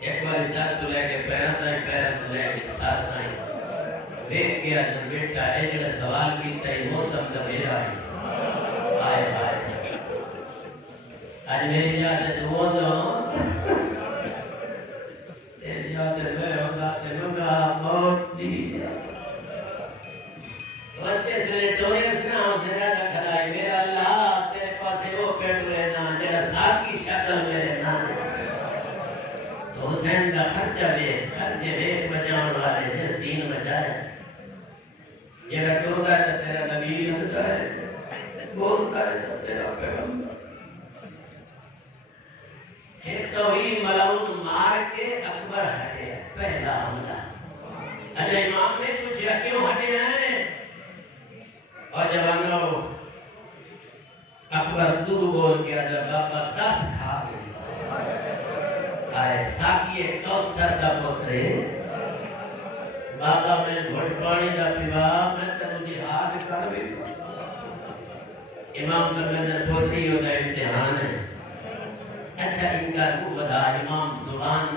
ایک بار سر تو لے کے پیروں تو لے کے سر تائیں ویک گیا جب بیٹا ہے جڑا سوال کیتا ہے موسم کا میرا ہے آئے آئے آج میری یاد ہے دعا دو تیری یاد ہے میں ہوگا تیرا موت دی وقتے سلے ٹوریس نہ ہو سے زیادہ کھلائی میرا اللہ تیرے پاسے وہ پیٹو لینا جڑا ساکی شکل میرے نانے حسین کا خرچہ خرچے ویک بچاؤں والے جس دین بچائے یہ اگر ٹرتا ہے تو تیرا نبی لگتا ہے بولتا ہے تو تیرا پیغمبر 120 ملاؤن مار کے اکبر ہٹے پہلا حملہ اجے امام نے پوچھا کیوں ہٹے ہیں اور جوانوں اکبر دور بول کے جب بابا 10 کھا گئے آئے ساکی ایک کوثر دا پوترے بابا میں گھٹ پانی دا پیوا میں تنو جہاد کر بھی امام تمہیں پوتری ہوتا امتحان ہے اچھا ان کا روح بدا امام زبان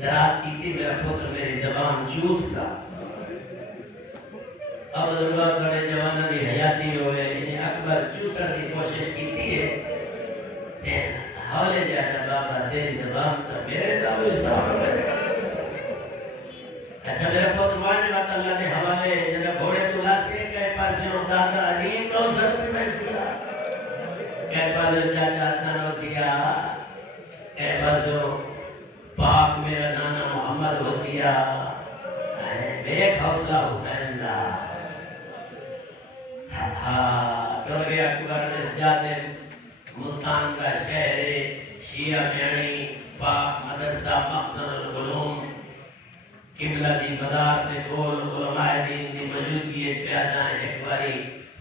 دراز کی تھی میرا پوتر میری زبان چوس کا اب ضرورت تھوڑے جوانہ دی حیاتی ہوئے انہیں اکبر چوسر کی کوشش کی تھی حولے جانا بابا تیری زبان تو میرے دعوی صاحب ہے اچھا میرے پوتروانے بات اللہ نے حوالے جنہا گھوڑے تلا سے کہے پاسیوں دادا علیم کو سر بھی میں سیا کہے پاسیوں چاچا حسن ہو سیا کہے پاسیوں پاک میرا نانا محمد ہو سیا بیک حوصلہ حسین دا ٹور گیا اکبر اس جاتے ملتان کا شہر شیعہ میانی پاک مدرسہ مخزن العلوم قبلہ دی مدار تے کول علماء دین دی موجودگی پیادا ایک باری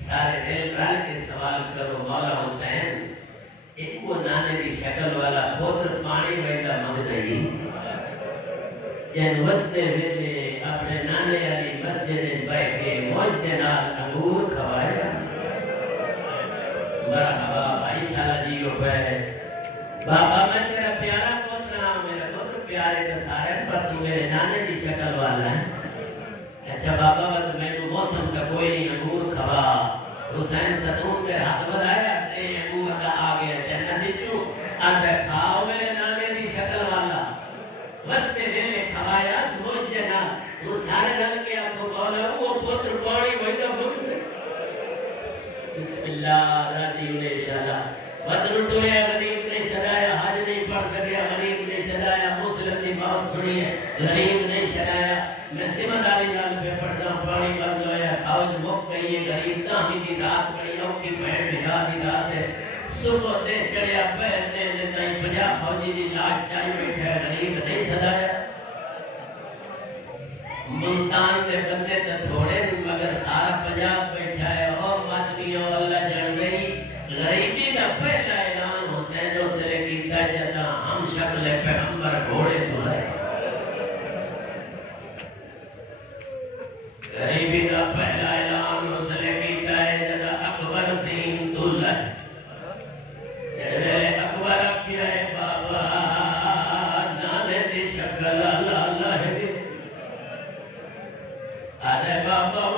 سارے دل رل کے سوال کرو مولا حسین ایک وہ نانے دی شکل والا پوتر پانی ویدہ مگ دئی جن وستے ویلے اپنے نانے علی مسجد بیٹھ کے موجے نال انگور کھوایا مرحبا بھائی شالا جیو پہ بابا میں تیرا پیارا پوترا میرا پوتر پیارے کا سارے پر تو میرے نانے کی شکل والا ہے اچھا بابا بات میں تو موسم کا کوئی نہیں انگور کھوا حسین ستون میرے ہاتھ بدایا اے انگور کا آگے جنتی چو آدھے کھاؤ میرے نانے کی شکل والا وستے دلے کھوایا سمجھ جنا وہ سارے رنگ کے آپ کو بولا وہ پوتر پانی ویدہ بھگ گئے بسم اللہ راضی نے انشاءاللہ بدر ٹورے غریب نہیں سدایا حج نہیں پڑھ سکیا غریب نہیں سدایا مسلم دی بات سنی ہے غریب نہیں سدایا میں ذمہ داری نال پہ پڑھتا پانی بند ہویا فوج مک گئی ہے غریب نامی دی رات بڑی اوکھی بہن بھیا دی رات ہے صبح دے چڑیا پہر دے تائیں 50 فوجی دی لاش چاہی بیٹھا ہے غریب نہیں سدایا ملتان دے بندے تے تھوڑے مگر سارا پنجاب بیٹھا ہے او ماتمیوں اللہ جن گئی غریبی دا پہلا اعلان حسینوں سے لے کیتا جتا ہم شکل پیغمبر گھوڑے تو لائے غریبی دا پہلا اعلان سے لے کیتا جتا اکبر دین تو لائے جنہے اکبر کیا ہے بابا نانے دی شکل اللہ ہے ارے بابا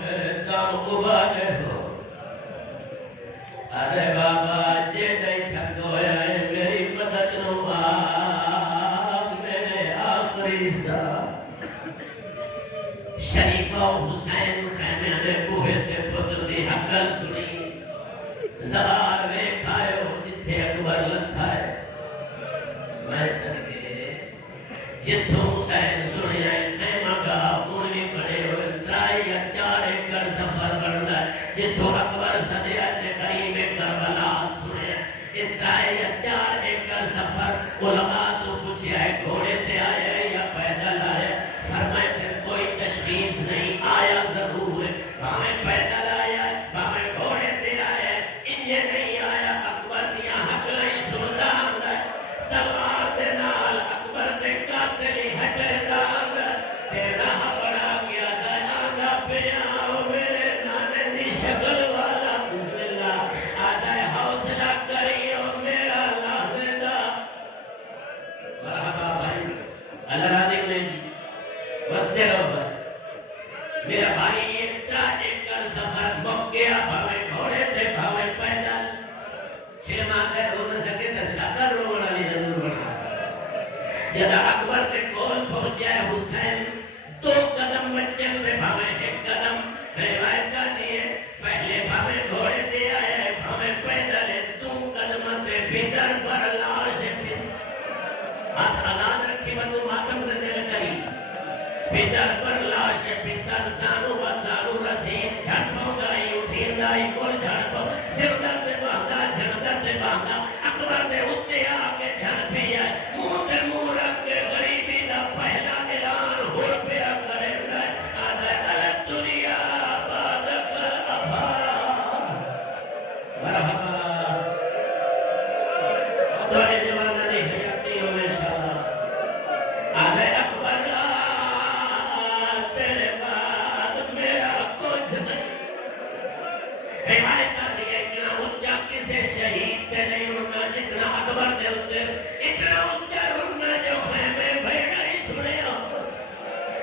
میرے دم ابالے ہو ارے بابا جیڑے تھک ہویا ہے میری مدد نو میرے آخری سا شریفہ حسین خیمے میں کوہے تے پتر دی حقل سنی زبار میں کھائے ہو جتھے اکبر لکھا ہے میں صدقے جتھوں حسین سنی ہے خیمہ کا مونوی پڑے ہوئے 3 یا 4 ایکڑ سفر بڑھتا ہے جتھوں اکبر صدیہ تے قریب کربلا سنے یہ 3 یا 4 ایکڑ سفر علماء تو پوچھے ہے گھوڑے تے آیا یا پیدل آیا فرمائے تے کوئی تشخیص نہیں آیا ضرور ہمیں پیدل آیا ہمیں گھوڑے تے آیا انجے نہیں آیا اکبر دیا حقلائیں سنتا آندا تلوار دے نال اکبر دے قاتلی ہٹے دا آندا تے راہ بڑا گیا دا آندا پیا میرے نانے دی شکل والا بسم اللہ آدھا حوصلہ کریو میرا لازے دا مرحبا جب اکبر کے کول پہنچا حسین 2 قدم بچن دے بھاوے 1 قدم روایت آتی ہے پہلے بھاوے گھوڑے دے آئے بھاوے پیدل 2 قدم تے پیدر پر لاش پس ہاتھ آزاد رکھی بدو ماتم دے دل کری پیدر پر لاش پسر زانو بزانو رسید جھن پونگائی اٹھین دائی کول جھن پو جھندر دے باندھا جھندر دے باندھا اکبر دے اتے آگے جھن پی آئے منہ تے منہ رکھ کے غریبی دا پہلا اعلان ہو پیا کرے گا آدھے غلط دنیا بادک ابھا مرحبا دوڑے جوانا نہیں حیاتی ہو انشاءاللہ آدھے اکبر تیرے بعد میرا کچھ نہیں روایت آتی ہے اتنا اونچا کسی شہید تے نہیں ہونا جتنا اکبر دے ہوتے اتنا اونچا رکنا جو خیمے بھیڑا ہی سنے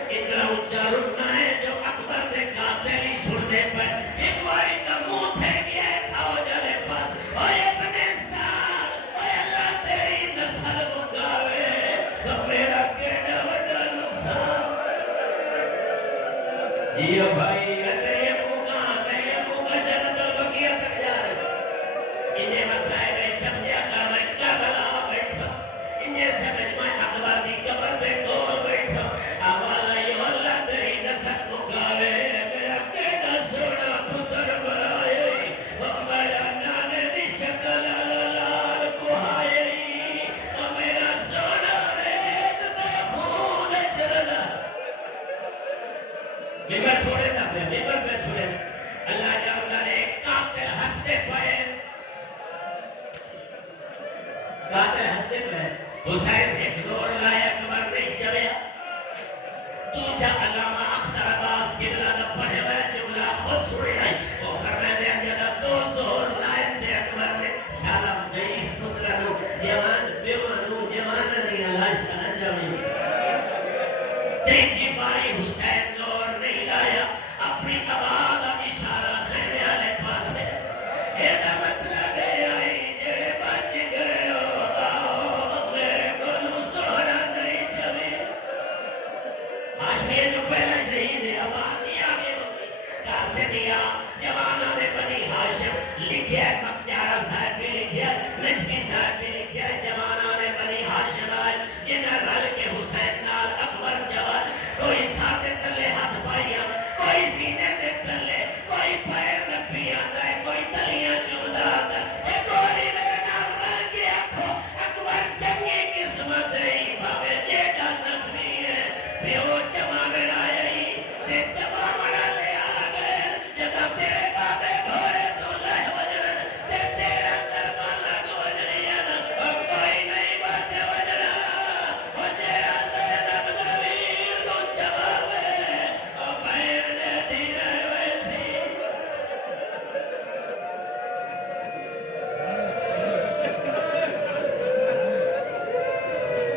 اتنا اونچا رکنا ہے جو اکبر دے قاتل ہی سننے پر ایک واری کا منہ تھے گیا ہے فوجلے پاس اوہ ابن سال اوہ اللہ تیری نسل مکاوے تو میرا کیڑا وڈا نقصان یہ بھائی انہیں مسائل میں سمجھا کر میں کربلا بیٹھا انہیں سمجھ میں اکبر دی قبر پہ کول بیٹھا آواز آئی اللہ تیری نسل مکاوے میرا کیڑا سونا پتر برائے میرا نانے دی شکل لال کوہائے میرا سونا ریت دے خون چلنا ممبر چھوڑے تھا ممبر پہ چھوڑے اللہ جاؤں نے قاتل ہستے پائے قاتل ہستے پہ حسین ایک زور لائے اکبر نہیں چلیا دوجہ علامہ اختر عباس قبلہ نہ پڑھے ہوئے جملہ خود سوڑی آئی وہ فرمائے دے جگہ 2 زور لائے دے اکبر نے سالم ضعیف پترانو جوان بیوانو جوانانی اللہ اشتنا چاہیے تیجی باری حسین زور نہیں لایا اپنی آواز اشارہ خیمے والے پاس ہے یہ مطلب ہے آئی جڑے بچ گئے ہو میرے کو سونا نہیں چلے ہاشمی جو پہلے شہید ہے عباسی آگے اسی قاسمیہ جوانہ نے بنی ہاشم لکھے